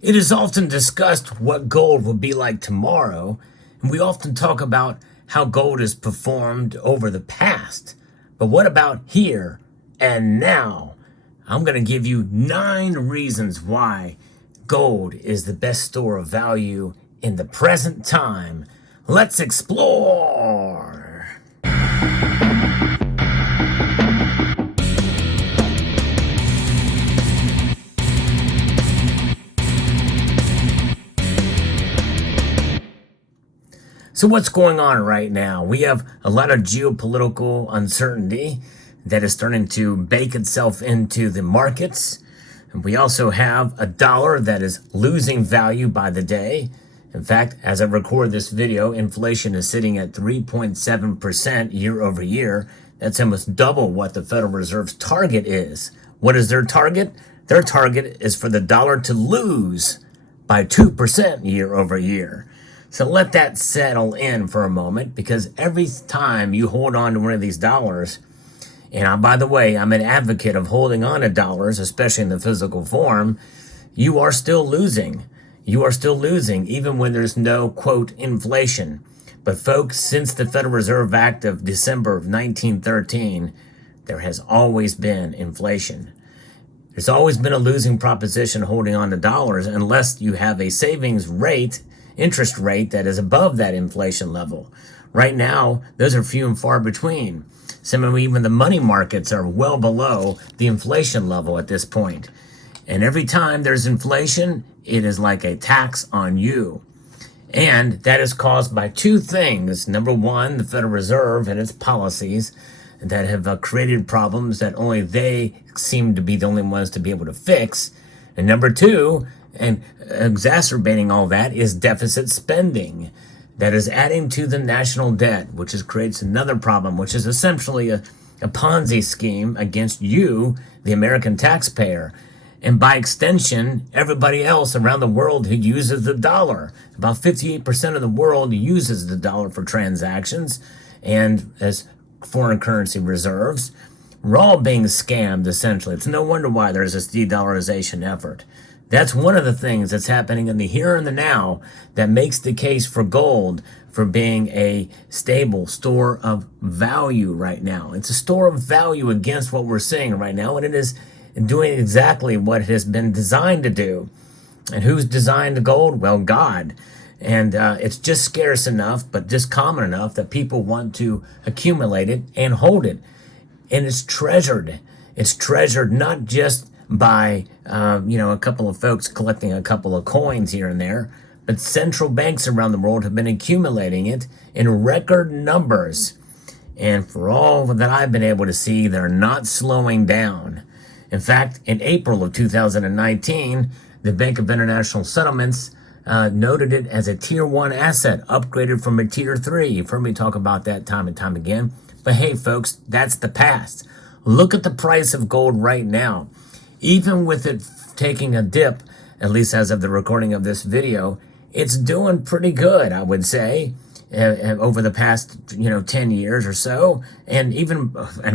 It is often discussed what gold will be like tomorrow, and we often talk about how gold has performed over the past. But what about here and now? I'm going to give you 9 reasons why gold is the best store of value in the present time. Let's explore! So what's going on right now? We have a lot of geopolitical uncertainty that is starting to bake itself into the markets. And we also have a dollar that is losing value by the day. In fact, as I record this video, inflation is sitting at 3.7% year over year. That's almost double what the Federal Reserve's target is. What is their target? Their target is for the dollar to lose by 2% year over year. So let that settle in for a moment, because every time you hold on to one of these dollars, and by the way, I'm an advocate of holding on to dollars, especially in the physical form, you are still losing. You are still losing, even when there's no, quote, inflation. But folks, since the Federal Reserve Act of December of 1913, there has always been inflation. There's always been a losing proposition holding on to dollars unless you have a savings rate, interest rate that is above that inflation level. Right now, those are few and far between. Some of even the money markets are well below the inflation level at this point. And every time there's inflation, it is like a tax on you. And that is caused by 2 things. Number one, the Federal Reserve and its policies that have created problems that only they seem to be the only ones to be able to fix. And number 2, and exacerbating all that, is deficit spending that is adding to the national debt, which creates another problem, which is essentially a Ponzi scheme against you, the American taxpayer, and by extension, everybody else around the world who uses the dollar. About 58% of the world uses the dollar for transactions and as foreign currency reserves. We're all being scammed, essentially. It's no wonder why there's this de-dollarization effort. That's one of the things that's happening in the here and the now that makes the case for gold for being a stable store of value right now. It's a store of value against what we're seeing right now, and it is doing exactly what it has been designed to do. And who's designed the gold? Well, God. And it's just scarce enough, but just common enough that people want to accumulate it and hold it. And it's treasured. It's treasured not just by a couple of folks collecting a couple of coins here and there, but central banks around the world have been accumulating it in record numbers. And for all that I've been able to see, they're not slowing down. In fact, in April of 2019, the Bank of International Settlements noted it as a Tier 1 asset, upgraded from a Tier 3. You've heard me talk about that time and time again. But hey, folks, that's the past. Look at the price of gold right now. Even with it taking a dip, at least as of the recording of this video, it's doing pretty good, I would say, over the past 10 years or so, and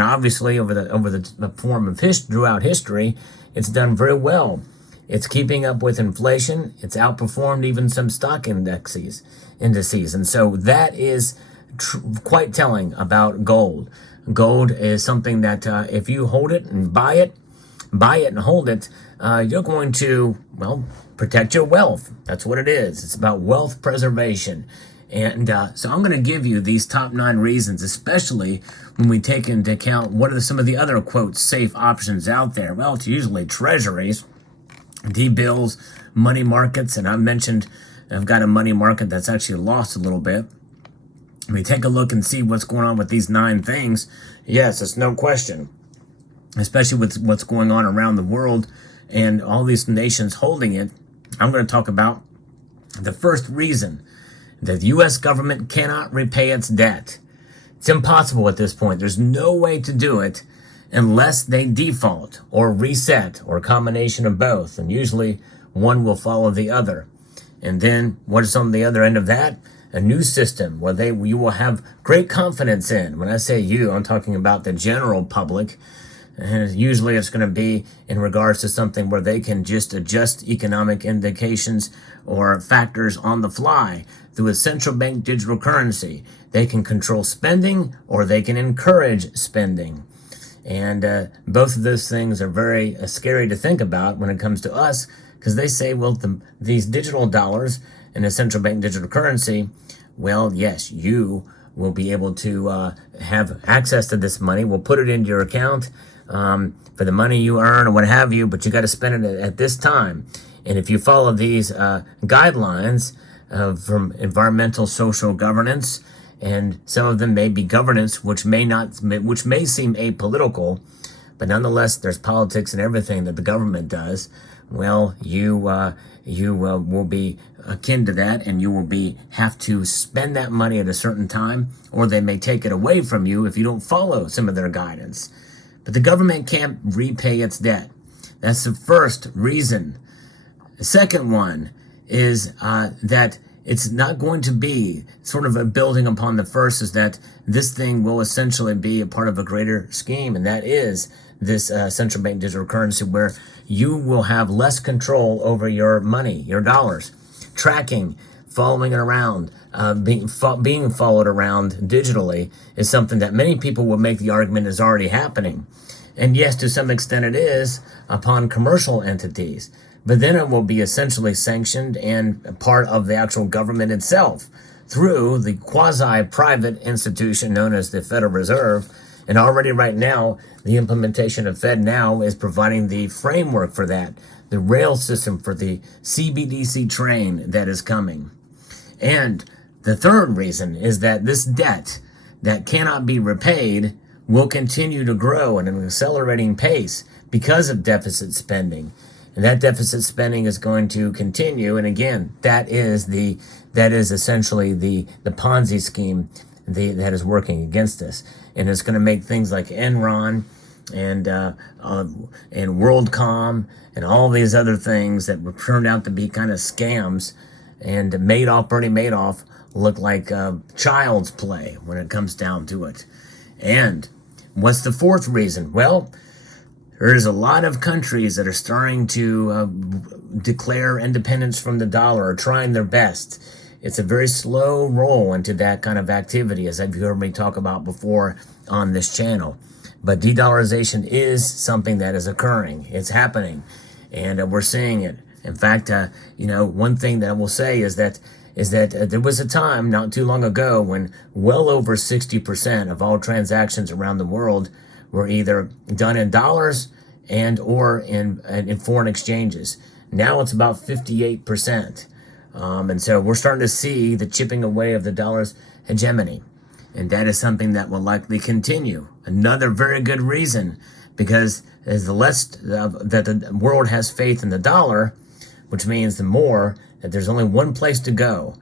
obviously over the form of throughout history, it's done very well. It's keeping up with inflation. It's outperformed even some stock indices, and so that is quite telling about gold. Gold is something that if you hold it and buy it and hold it, you're going to, protect your wealth. That's what it is. It's about wealth preservation. And so I'm going to give you these top 9 reasons, especially when we take into account what are some of the other, quote, safe options out there. Well, it's usually treasuries, T-bills, money markets, and I've got a money market that's actually lost a little bit. When we take a look and see what's going on with these 9 things, yes, it's no question, especially with what's going on around the world and all these nations holding it. I'm going to talk about the first reason that the U.S. government cannot repay its debt. It's impossible at this point. There's no way to do it unless they default or reset or a combination of both. And usually one will follow the other. And then what is on the other end of that? A new system where you will have great confidence in. When I say you, I'm talking about the general public. And usually it's going to be in regards to something where they can just adjust economic indications or factors on the fly through a central bank digital currency. They can control spending or they can encourage spending. And both of those things are very scary to think about when it comes to us, because they say, well, these digital dollars and a central bank digital currency, well, yes, you will be able to have access to this money. We'll put it into your account for the money you earn or what have you, but you got to spend it at this time. And if you follow these guidelines from environmental social governance, and some of them may be governance, which may seem apolitical, but nonetheless, there's politics and everything that the government does. Well, you will be akin to that, and you will have to spend that money at a certain time, or they may take it away from you if you don't follow some of their guidance. But the government can't repay its debt. That's the first reason. The second one is that it's not going to be sort of a building upon the first, is that this thing will essentially be a part of a greater scheme, and that is this central bank digital currency, where you will have less control over your money, your dollars. Tracking, following it around, being followed around digitally is something that many people will make the argument is already happening. And yes, to some extent it is upon commercial entities. But then it will be essentially sanctioned and part of the actual government itself through the quasi-private institution known as the Federal Reserve. And already right now, the implementation of FedNow is providing the framework for that, the rail system for the CBDC train that is coming. And the third reason is that this debt that cannot be repaid will continue to grow at an accelerating pace because of deficit spending. And that deficit spending is going to continue. And again, that is essentially the Ponzi scheme that is working against us. And it's going to make things like Enron and WorldCom and all these other things that were turned out to be kind of scams, and Bernie Madoff, look like child's play when it comes down to it. And what's the fourth reason? Well, there's a lot of countries that are starting to declare independence from the dollar, or trying their best. It's a very slow roll into that kind of activity, as you've heard me talk about before on this channel. But de-dollarization is something that is occurring. It's happening, and we're seeing it. In fact, one thing that I will say is that there was a time not too long ago when well over 60% of all transactions around the world were either done in dollars and or in foreign exchanges. Now it's about 58%. And so we're starting to see the chipping away of the dollar's hegemony. And that is something that will likely continue. Another very good reason, because as the less that the world has faith in the dollar, which means the more that there's only one place to go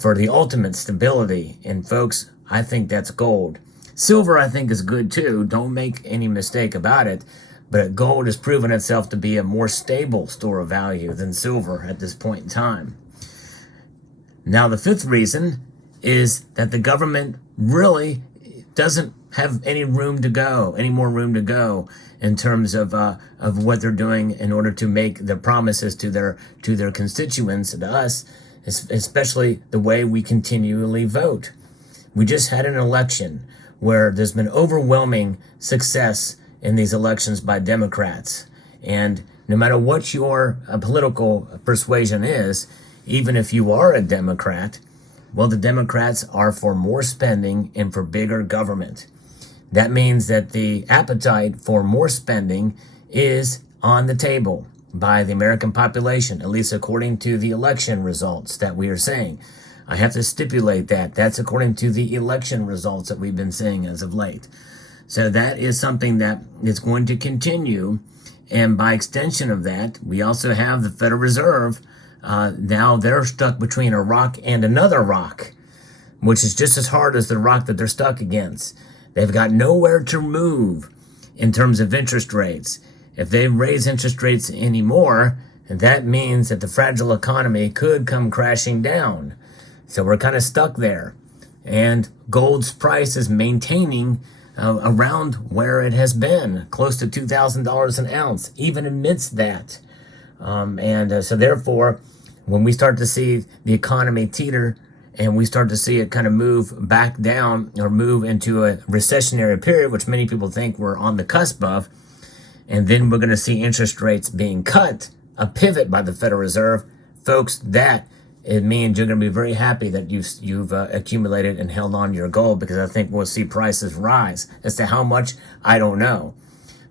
for the ultimate stability. And folks, I think that's gold. Silver, I think, is good too. Don't make any mistake about it. But gold has proven itself to be a more stable store of value than silver at this point in time. Now, the fifth reason is that the government really doesn't have any more room to go in terms of what they're doing in order to make their promises to their constituents, to us, especially the way we continually vote. We just had an election where there's been overwhelming success in these elections by Democrats. And no matter what your political persuasion is, even if you are a Democrat, well, the Democrats are for more spending and for bigger government. That means that the appetite for more spending is on the table by the American population, at least according to the election results that we are seeing. I have to stipulate that. That's according to the election results that we've been seeing as of late. So that is something that is going to continue. And by extension of that, we also have the Federal Reserve. Now they're stuck between a rock and another rock, which is just as hard as the rock that they're stuck against. They've got nowhere to move in terms of interest rates. If they raise interest rates anymore, that means that the fragile economy could come crashing down. So we're kind of stuck there. And gold's price is maintaining around where it has been, close to $2,000 an ounce, even amidst that. So therefore, when we start to see the economy teeter and we start to see it kind of move back down or move into a recessionary period, which many people think we're on the cusp of, and then we're going to see interest rates being cut, a pivot by the Federal Reserve, folks, that it means you're going to be very happy that you've accumulated and held on to your gold, because I think we'll see prices rise. As to how much, I don't know.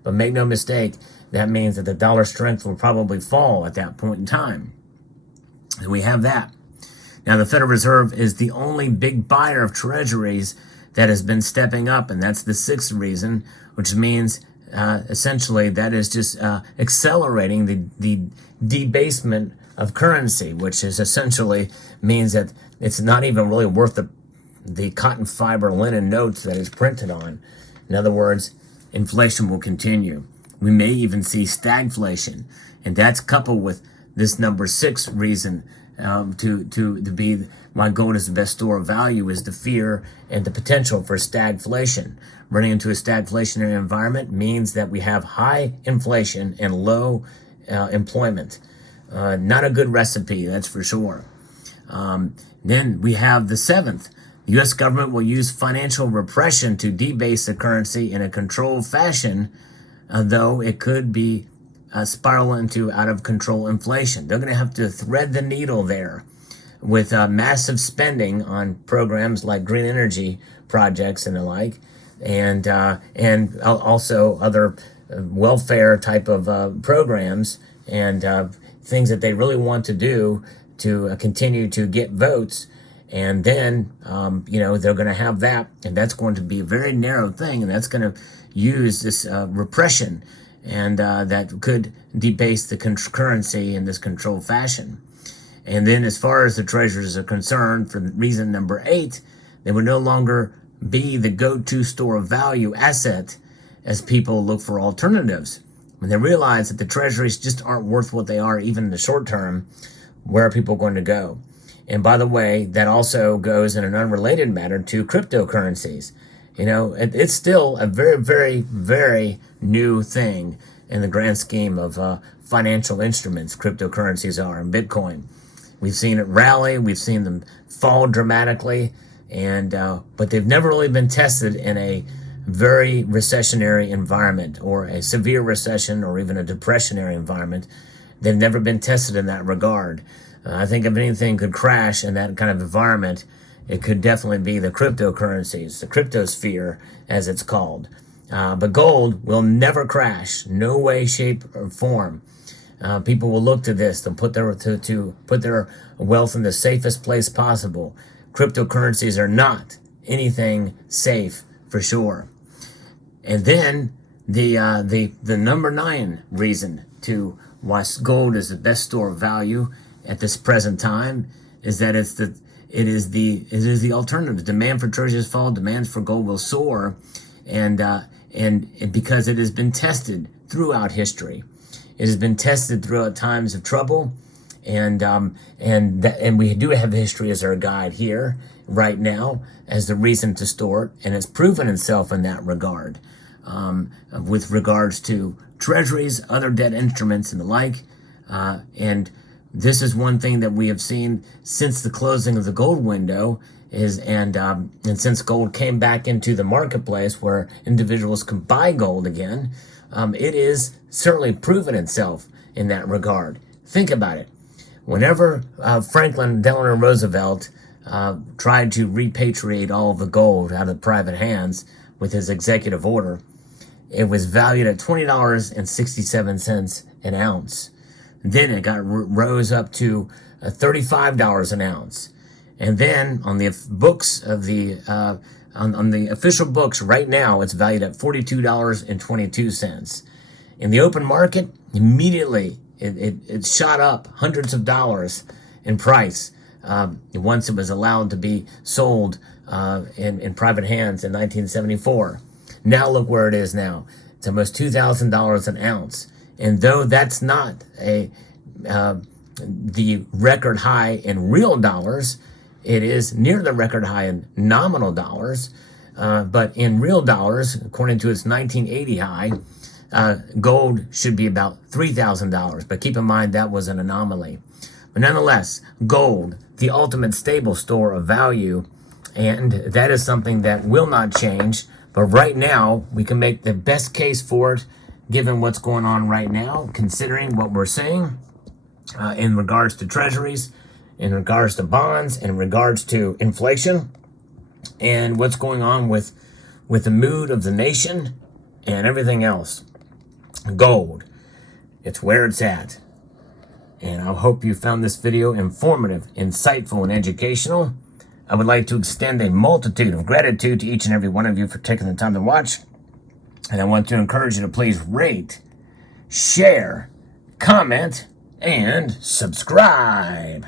But make no mistake, that means that the dollar strength will probably fall at that point in time. And we have that. Now, the Federal Reserve is the only big buyer of treasuries that has been stepping up, and that's the sixth reason, which means essentially that is just accelerating the debasement of currency, which is essentially means that it's not even really worth the cotton fiber linen notes that it's printed on. In other words, inflation will continue. We may even see stagflation, and that's coupled with this number 6 reason to be why gold is the best store of value, is the fear and the potential for stagflation. Running into a stagflationary environment means that we have high inflation and low employment. Not a good recipe, that's for sure. Then we have the 7th. The U.S. government will use financial repression to debase the currency in a controlled fashion, though it could be spiral into out-of-control inflation. They're going to have to thread the needle there with massive spending on programs like green energy projects and the like, and also other welfare type of programs and things that they really want to do to continue to get votes. And then, they're going to have that, and that's going to be a very narrow thing, and that's going to use this repression, and that could debase the currency in this controlled fashion. And then as far as the treasuries are concerned, for reason number 8, they would no longer be the go-to store of value asset as people look for alternatives. When they realize that the treasuries just aren't worth what they are, even in the short term, where are people going to go? And by the way, that also goes in an unrelated matter to cryptocurrencies. It's still a very, very, very new thing in the grand scheme of financial instruments. Cryptocurrencies are, and Bitcoin. We've seen it rally, we've seen them fall dramatically, but they've never really been tested in a very recessionary environment, or a severe recession, or even a depressionary environment. They've never been tested in that regard. I think if anything could crash in that kind of environment, it could definitely be the cryptocurrencies, the cryptosphere, as it's called. But gold will never crash, no way, shape, or form. People will look to this to put their wealth in the safest place possible. Cryptocurrencies are not anything safe, for sure. And then the number 9 reason to why gold is the best store of value at this present time is that it is the alternative. Demand for treasuries fall, demand for gold will soar, and because it has been tested throughout history. It has been tested throughout times of trouble, and we do have history as our guide here right now as the reason to store it, and it's proven itself in that regard, with regards to treasuries, other debt instruments, and the like. And this is one thing that we have seen since the closing of the gold window and since gold came back into the marketplace where individuals can buy gold again. It is certainly proven itself in that regard. Think about it. Whenever Franklin Delano Roosevelt tried to repatriate all of the gold out of private hands with his executive order, it was valued at $20.67 an ounce. Then it rose up to $35 an ounce. And then on the books of on the official books right now, it's valued at $42.22. In the open market, immediately it shot up hundreds of dollars in price once it was allowed to be sold in private hands in 1974. Now look where it is now. It's almost $2,000 an ounce. And though that's not the record high in real dollars, it is near the record high in nominal dollars. But in real dollars, according to its 1980 high, gold should be about $3,000. But keep in mind that was an anomaly. But nonetheless, gold, the ultimate stable store of value, and that is something that will not change. But right now, we can make the best case for it, given what's going on right now, considering what we're seeing in regards to treasuries, in regards to bonds, in regards to inflation, and what's going on with the mood of the nation and everything else. Gold, it's where it's at. And I hope you found this video informative, insightful, and educational. I would like to extend a multitude of gratitude to each and every one of you for taking the time to watch. And I want to encourage you to please rate, share, comment, and subscribe.